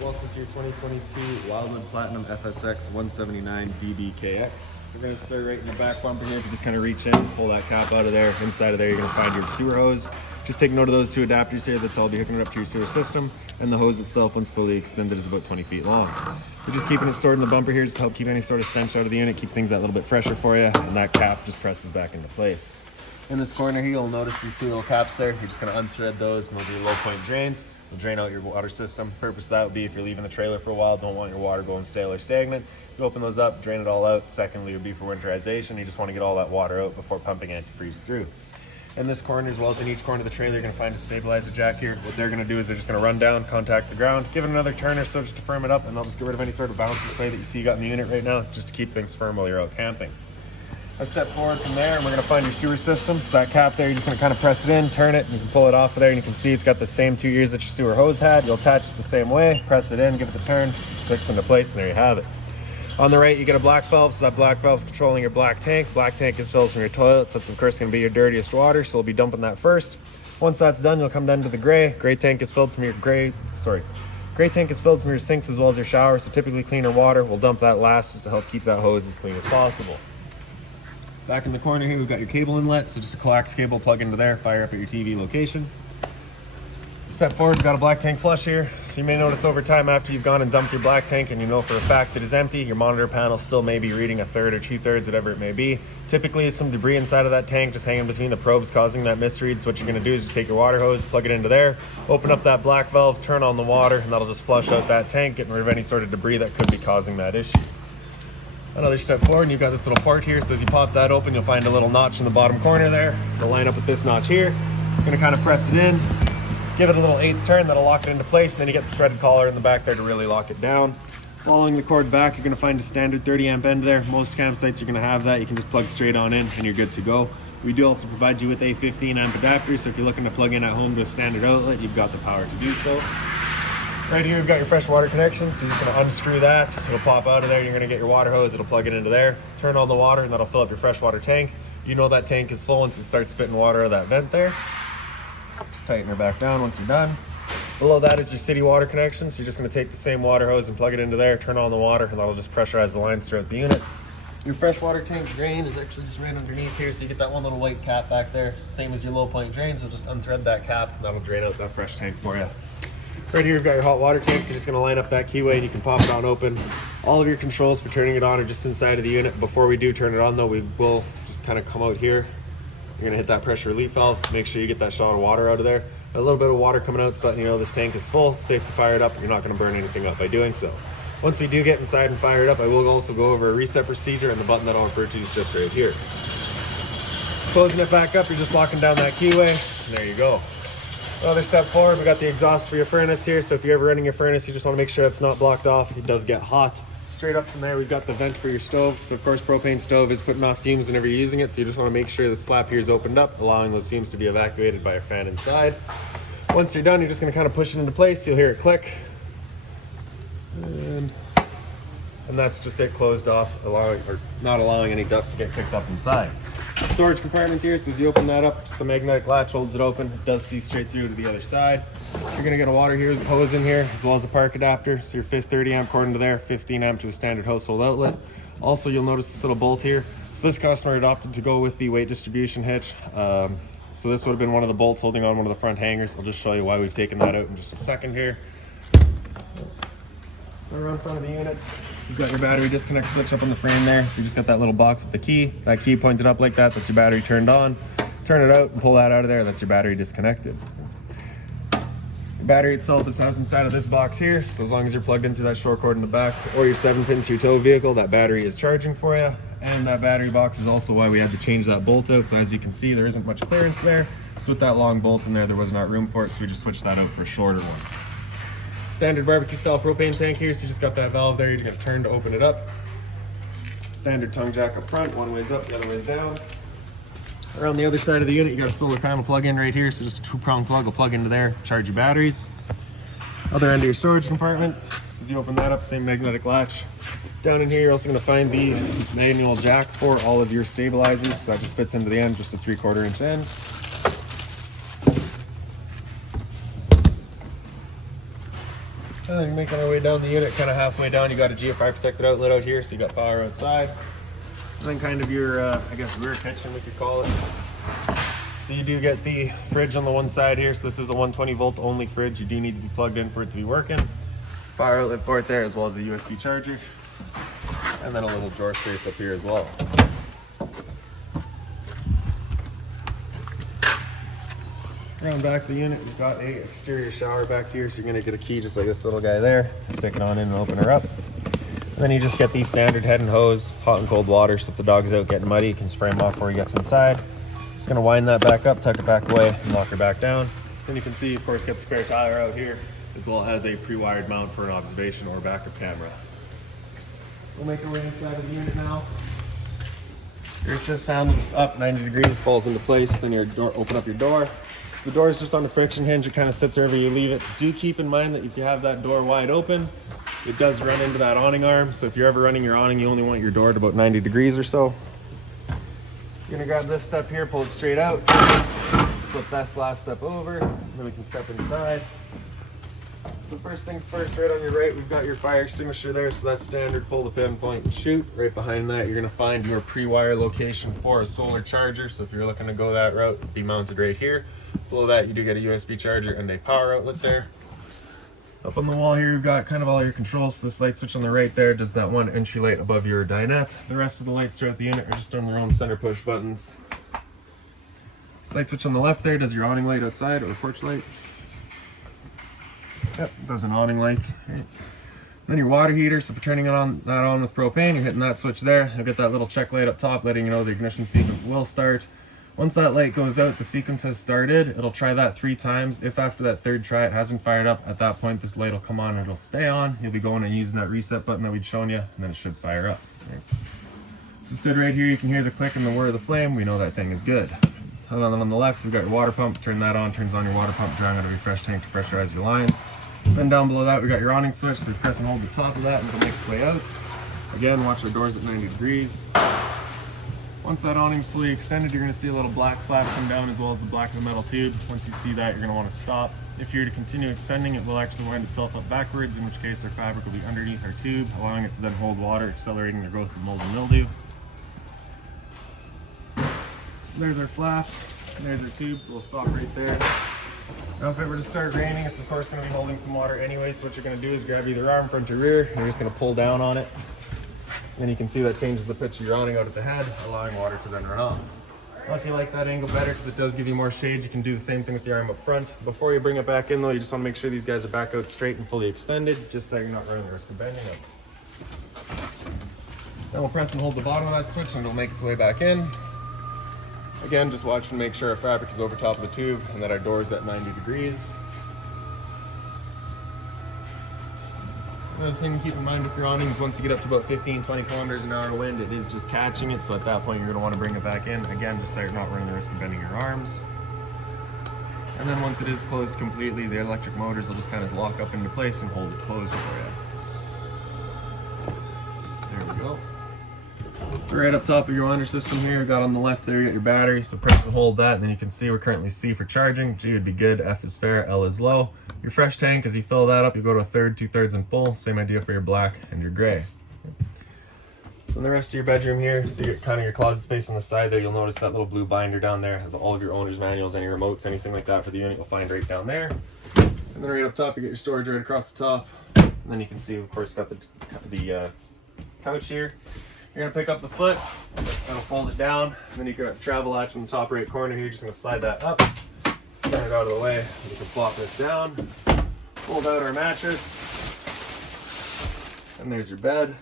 Welcome to your 2022 Wildwood Platinum FSX 179 DBKX. We're going to start right in the back bumper here. If you just kind of reach in, pull that cap out of there. Inside of there, you're going to find your sewer hose. Just take note of those two adapters here. That's all be hooking it up to your sewer system. And the hose itself, once fully extended, is about 20 feet long. We're just keeping it stored in the bumper here just to help keep any sort of stench out of the unit, keep things that little bit fresher for you. And that cap just presses back into place. In this corner here, you'll notice these two little caps there. You're just going to unthread those, and those are your low point drains. They'll drain out your water system. Purpose of that would be if you're leaving the trailer for a while, don't want your water going stale or stagnant. You open those up, drain it all out. Secondly, would be for winterization. You just want to get all that water out before pumping antifreeze through. In this corner, as well as in each corner of the trailer, you're going to find a stabilizer jack here. What they're going to do is they're just going to run down, contact the ground, give it another turn or so just to firm it up, and they'll just get rid of any sort of bounce or sway that you see you got in the unit right now, just to keep things firm while you're out camping. I step forward from there, and we're going to find your sewer system. So that cap there, you're just going to kind of press it in, turn it, and you can pull it off of there, and you can see it's got the same 2 years that your sewer hose had. You'll attach it the same way, press it in, give it the turn, clicks into place, and there you have it. On the right, you get a black valve, so that black valve's controlling your black tank. Black tank is filled from your toilet, so that's of course going to be your dirtiest water, so we'll be dumping that first. Once that's done, you'll come down to the gray. Gray tank is filled from your Gray tank is filled from your sinks as well as your showers, so typically cleaner water. We'll dump that last just to help keep that hose as clean as possible. Back in the corner here, we've got your cable inlet, so just a coax cable, plug into there, fire up at your TV location. Step forward, we've got a black tank flush here. So you may notice over time after you've gone and dumped your black tank and you know for a fact it is empty, your monitor panel still may be reading a third or 2/3, whatever it may be. Typically some debris inside of that tank just hanging between the probes causing that misread. So what you're gonna do is just take your water hose, plug it into there, open up that black valve, turn on the water, and that'll just flush out that tank, getting rid of any sort of debris that could be causing that issue. Another step forward, and you've got this little port here, so as you pop that open, you'll find a little notch in the bottom corner there. It'll line up with this notch here. You're gonna kind of press it in, give it a little 1/8 turn, that'll lock it into place, and then you get the threaded collar in the back there to really lock it down. Following the cord back, you're gonna find a standard 30 amp end there. Most campsites are gonna have that. You can just plug straight on in, and you're good to go. We do also provide you with a 15 amp adapter, so if you're looking to plug in at home to a standard outlet, you've got the power to do so. Right here, we've got your fresh water connection, so you're just gonna unscrew that. It'll pop out of there. You're gonna get your water hose. It'll plug it into there. Turn on the water, and that'll fill up your freshwater tank. You know that tank is full once it starts spitting water out of that vent there. Just tighten her back down once you're done. Below that is your city water connection, so you're just gonna take the same water hose and plug it into there, turn on the water, and that'll just pressurize the lines throughout the unit. Your freshwater tank drain is actually just right underneath here, so you get that one little white cap back there. Same as your low point drain, so just unthread that cap, and that'll drain out that fresh tank for you. Right here, you've got your hot water tank, so you're just gonna line up that keyway and you can pop it on open. All of your controls for turning it on are just inside of the unit. Before we do turn it on though, we will just kind of come out here. You're gonna hit that pressure relief valve, make sure you get that shot of water out of there. A little bit of water coming out so letting you know this tank is full. It's safe to fire it up, and you're not gonna burn anything up by doing so. Once we do get inside and fire it up, I will also go over a reset procedure, and the button that I'll refer to is just right here. Closing it back up, you're just locking down that keyway, and there you go. Another step forward, we got the exhaust for your furnace here, so if you're ever running your furnace, you just want to make sure it's not blocked off. It does get hot. Straight up from there, we've got the vent for your stove. So of course, propane stove is putting off fumes whenever you're using it, so you just want to make sure this flap here is opened up, allowing those fumes to be evacuated by a fan inside. Once you're done, you're just going to kind of push it into place. You'll hear it click. And that's just it closed off, not allowing any dust to get kicked up inside. Storage compartment here, so as you open that up, just the magnetic latch holds it open. It does see straight through to the other side. You're gonna get a water hose in here, as well as a park adapter. So your 30 amp cord into there, 15 amp to a standard household outlet. Also, you'll notice this little bolt here. So this customer adopted to go with the weight distribution hitch. So this would have been one of the bolts holding on one of the front hangers. I'll just show you why we've taken that out in just a second here. So around front of the units, you've got your battery disconnect switch up on the frame there. So you just got that little box with the key. That key pointed up like that, that's your battery turned on. Turn it out and pull that out of there, that's your battery disconnected. The battery itself is housed inside of this box here. So as long as you're plugged in through that short cord in the back or your 7-pin to your tow vehicle, that battery is charging for you. And that battery box is also why we had to change that bolt out. So as you can see, there isn't much clearance there. So with that long bolt in there, there was not room for it. So we just switched that out for a shorter one. Standard barbecue style propane tank here, so you just got that valve there, you're gonna turn to open it up. Standard tongue jack up front, one way's up, the other way's down. Around the other side of the unit, you got a solar panel plug in right here, so just a 2-prong plug will plug into there, charge your batteries. Other end of your storage compartment, as you open that up, same magnetic latch. Down in here, you're also gonna find the manual jack for all of your stabilizers, so that just fits into the end, just a 3/4 inch end. And then making our way down the unit, kind of halfway down, you got a GFI protected outlet out here, so you got power outside. And then kind of your, I guess, rear kitchen, we could call it. So you do get the fridge on the one side here, so this is a 120 volt only fridge. You do need to be plugged in for it to be working. Power outlet for it there, as well as a USB charger. And then a little drawer space up here as well. Around back of the unit, we've got a exterior shower back here, so you're gonna get a key just like this little guy there. Stick it on in and open her up. And then you just get the standard head and hose, hot and cold water, so if the dog's out getting muddy, you can spray him off before he gets inside. Just gonna wind that back up, tuck it back away, and lock her back down. Then you can see, of course, got the spare tire out here, as well as a pre-wired mount for an observation or backup camera. We'll make our way inside of the unit now. Your assist handle is up 90 degrees, falls into place. Then your door, open up your door. The door is just on the friction hinge. It kind of sits wherever you leave it. Do keep in mind that if you have that door wide open, it does run into that awning arm. So if you're ever running your awning, you only want your door at about 90 degrees or so. You're gonna grab this step here, pull it straight out, flip that last step over, then we can step inside. So first things first, right on your right, we've got your fire extinguisher there, so that's standard, pull the pin, point, and shoot. Right behind that, you're gonna find your pre-wire location for a solar charger, so if you're looking to go that route, it'll be mounted right here. Below that, you do get a USB charger and a power outlet there. Up on the wall here, you've got kind of all your controls. So this light switch on the right there does that one entry light above your dinette. The rest of the lights throughout the unit are just on their own center push buttons. This light switch on the left there does your awning light outside or porch light. Yep, does an awning light. Right. Then your water heater, so for turning that on with propane, you're hitting that switch there. You'll get that little check light up top letting you know the ignition sequence will start. Once that light goes out, the sequence has started. It'll try that 3 times. If after that third try it hasn't fired up, at that point this light will come on and it'll stay on. You'll be going and using that reset button that we'd shown you, and then it should fire up. Right. So stood right here, you can hear the click and the whir of the flame. We know that thing is good. And then on the left, we've got your water pump. Turn that on, turns on your water pump, drawing out of your fresh tank to pressurize your lines. Then down below that, we've got your awning switch. So press and hold the top of that and it'll make its way out. Again, watch our doors at 90 degrees. Once that awning's fully extended, you're going to see a little black flap come down as well as the black of the metal tube. Once you see that, you're going to want to stop. If you're to continue extending, it will actually wind itself up backwards, in which case our fabric will be underneath our tube, allowing it to then hold water, accelerating the growth of mold and mildew. So there's our flap, and there's our tube, so we'll stop right there. Now if it were to start raining, it's of course going to be holding some water anyway, so what you're going to do is grab either arm, front or rear, and you're just going to pull down on it. And you can see that changes the pitch of your awning out at the head, allowing water to then run off. Well, if you like that angle better because it does give you more shade, you can do the same thing with the arm up front. Before you bring it back in though, you just want to make sure these guys are back out straight and fully extended, just so you're not running the risk of bending them. Then we'll press and hold the bottom of that switch and it'll make its way back in. Again, just watch and make sure our fabric is over top of the tube and that our door is at 90 degrees. Another thing to keep in mind with your awning is once you get up to about 15-20 kilometers an hour of wind, it is just catching it, so at that point you're going to want to bring it back in. Again, just so you're not running the risk of bending your arms. And then once it is closed completely, the electric motors will just kind of lock up into place and hold it closed for you. There we go. So right up top of your winder system here, got on the left there, you got your battery, so press and hold that, and then you can see we're currently C for charging, G would be good, F is fair, L is low. Your fresh tank, as you fill that up, you go to 1/3, 2/3 and full. Same idea for your black and your gray. So in the rest of your bedroom here, so you get kind of your closet space on the side there, you'll notice that little blue binder down there has all of your owner's manuals, any remotes, anything like that for the unit, you'll find right down there. And then right up top, you get your storage right across the top. And then you can see, of course, got the couch here. You're gonna pick up the foot, that'll fold it down, and then you got a travel latch in the top right corner here. You're just gonna slide that up, turn it out of the way. You can flop this down, fold out our mattress, and there's your bed.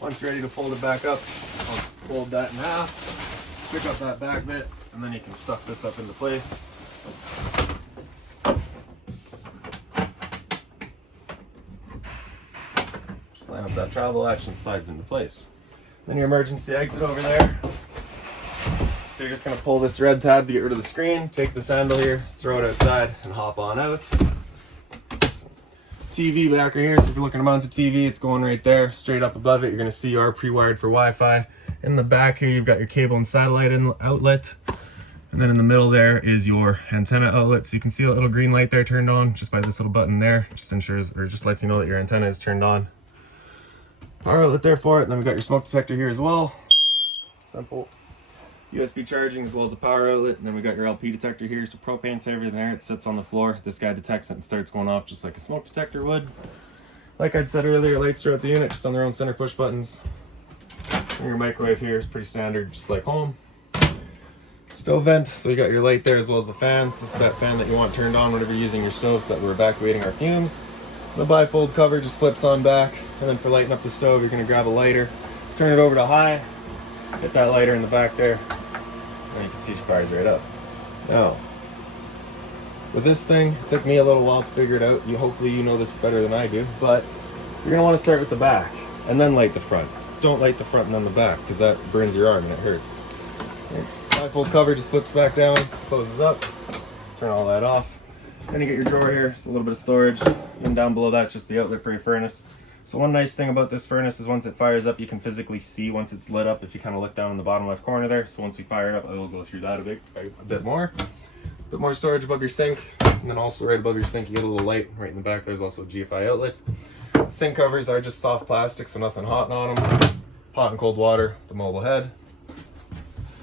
Once you're ready to fold it back up, I'll fold that in half, pick up that back bit, and then you can stuff this up into place. Just line up that travel latch and slides into place. Then your emergency exit over there. So you're just going to pull this red tab to get rid of the screen, take this handle here, throw it outside, and hop on out. TV back right here, so if you're looking to mount a TV, it's going right there. Straight up above it, you're going to see you are pre-wired for Wi-Fi. In the back here, you've got your cable and satellite outlet. And then in the middle there is your antenna outlet. So you can see a little green light there turned on just by this little button there. Just ensures, or just lets you know that your antenna is turned on. Power outlet there for it. And then we've got your smoke detector here as well. Simple. USB charging as well as a power outlet. And then we got your LP detector here. So propane saver there. It sits on the floor. This guy detects it and starts going off just like a smoke detector would. Like I'd said earlier, lights throughout the unit, just on their own center push buttons. And your microwave here is pretty standard, just like home. Stove vent, so you got your light there as well as the fans. This is that fan that you want turned on whenever you're using your stove so that we're evacuating our fumes. The bifold cover just flips on back, and then for lighting up the stove, you're gonna grab a lighter, turn it over to high, hit that lighter in the back there, and you can see it fires right up. Now, with this thing, it took me a little while to figure it out. Hopefully you know this better than I do, but you're gonna wanna start with the back, and then light the front. Don't light the front and then the back, because that burns your arm and it hurts. Bifold cover just flips back down, closes up, turn all that off. Then you get your drawer here, it's a little bit of storage, and down below that's just the outlet for your furnace. So one nice thing about this furnace is once it fires up, you can physically see once it's lit up if you kind of look down in the bottom left corner there. So once we fire it up, I will go through that a bit more. A bit more storage above your sink, and then also right above your sink you get a little light. Right in the back there's also a GFI outlet. The sink covers are just soft plastic, so nothing hot on them. Hot and cold water, the mobile head.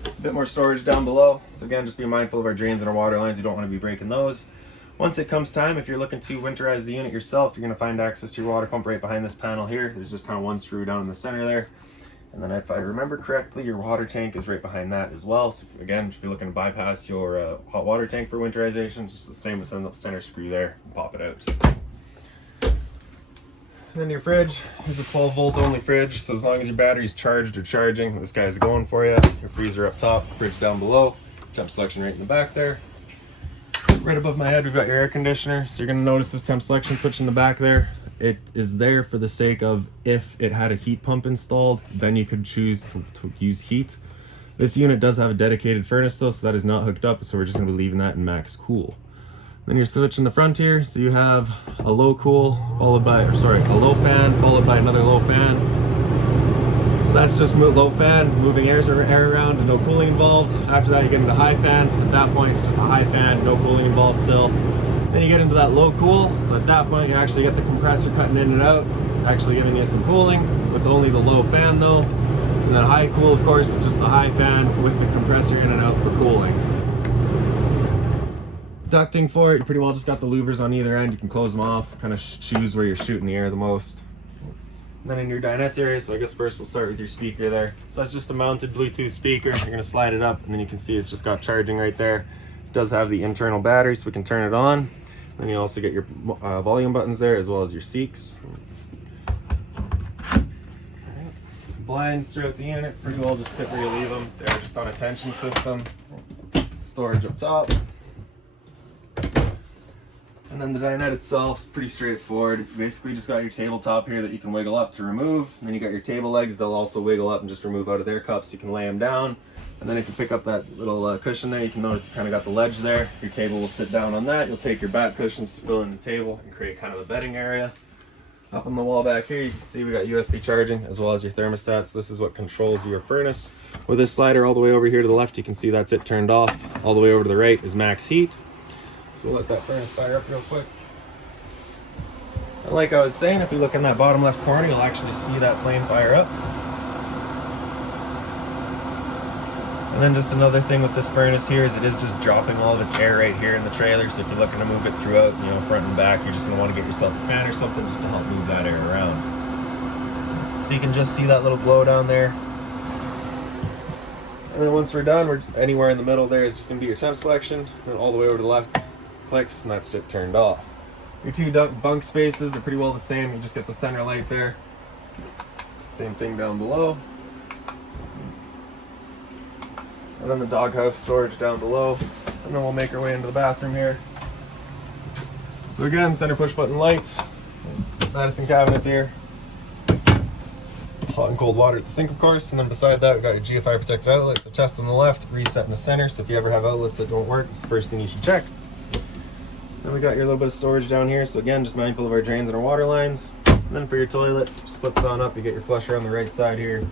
A bit more storage down below. So again, just be mindful of our drains and our water lines. You don't want to be breaking those. Once it comes time, if you're looking to winterize the unit yourself, you're going to find access to your water pump right behind this panel here. There's just kind of one screw down in the center there. And then if I remember correctly, your water tank is right behind that as well. So again, if you're looking to bypass your hot water tank for winterization, just the same with the center screw there and pop it out. And then your fridge is a 12 volt only fridge, so as long as your battery's charged or charging, this guy's going for you. Your freezer up top, fridge down below, temp selection right in the back there. Right above my head we've got your air conditioner, so you're going to notice this temp selection switch in the back there. It is there for the sake of if it had a heat pump installed, then you could choose to use heat. This unit does have a dedicated furnace though, so that is not hooked up, so we're just going to be leaving that in max cool. Then your switch in the front here, so you have a low cool followed by, a low fan followed by another low fan. So that's just low fan, moving air around and no cooling involved. After that you get into high fan. At that point it's just a high fan, no cooling involved still. Then you get into that low cool, so at that point you actually get the compressor cutting in and out, actually giving you some cooling with only the low fan though. And then high cool of course is just the high fan with the compressor in and out for cooling. Ducting for it, you pretty well just got the louvers on either end. You can close them off, kind of choose where you're shooting the air the most. And then in your dinette area, so I guess first we'll start with your speaker there. So that's just a mounted Bluetooth speaker. You're going to slide it up and then you can see it's just got charging right there. It does have the internal battery so we can turn it on. Then you also get your volume buttons there as well as your Seeks. Blinds throughout the unit, pretty well just sit where you leave them. They're just on a tension system. Storage up top. And then the dinette itself is pretty straightforward. You basically just got your tabletop here that you can wiggle up to remove. And then you got your table legs, they'll also wiggle up and just remove out of their cups. You can lay them down. And then if you pick up that little cushion there, you can notice you kind of got the ledge there. Your table will sit down on that. You'll take your back cushions to fill in the table and create kind of a bedding area. Up on the wall back here, you can see we got USB charging as well as your thermostats. This is what controls your furnace. With this slider all the way over here to the left, you can see that's it turned off. All the way over to the right is max heat. So we'll let that furnace fire up real quick. And like I was saying, if you look in that bottom left corner, you'll actually see that flame fire up. And then just another thing with this furnace here is it is just dropping all of its air right here in the trailer. So if you're looking to move it throughout, front and back, you're just going to want to get yourself a fan or something just to help move that air around. So you can just see that little glow down there. And then once we're done, we're anywhere in the middle there is just going to be your temp selection. And then all the way over to the left, clicks, and that's it turned off. Your two bunk spaces are pretty well the same. You just get the center light there. Same thing down below. And then the doghouse storage down below. And then we'll make our way into the bathroom here. So again, center push button lights. Madison cabinets here. Hot and cold water at the sink, of course. And then beside that, we've got your GFI protected outlets. So test on the left, reset in the center. So if you ever have outlets that don't work, it's the first thing you should check. Then we got your little bit of storage down here. So again, just mindful of our drains and our water lines. And then for your toilet, just flips on up. You get your flusher on the right side here.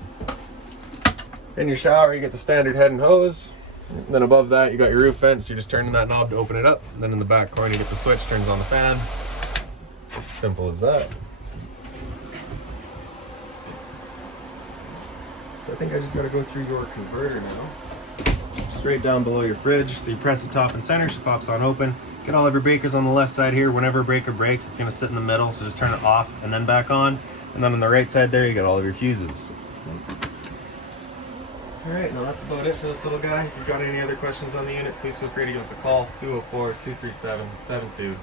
In your shower, you get the standard head and hose. And then above that, you got your roof vent, so you're just turning that knob to open it up. And then in the back corner, you get the switch, turns on the fan. Simple as that. So I think I just gotta go through your converter now. Straight down below your fridge. So you press the top and center, she pops on open. Get all of your breakers on the left side here. Whenever a breaker breaks, it's gonna sit in the middle, so just turn it off and then back on. And then on the right side there, you got all of your fuses. All right, now that's about it for this little guy. If you've got any other questions on the unit, please feel free to give us a call, 204-237-7272.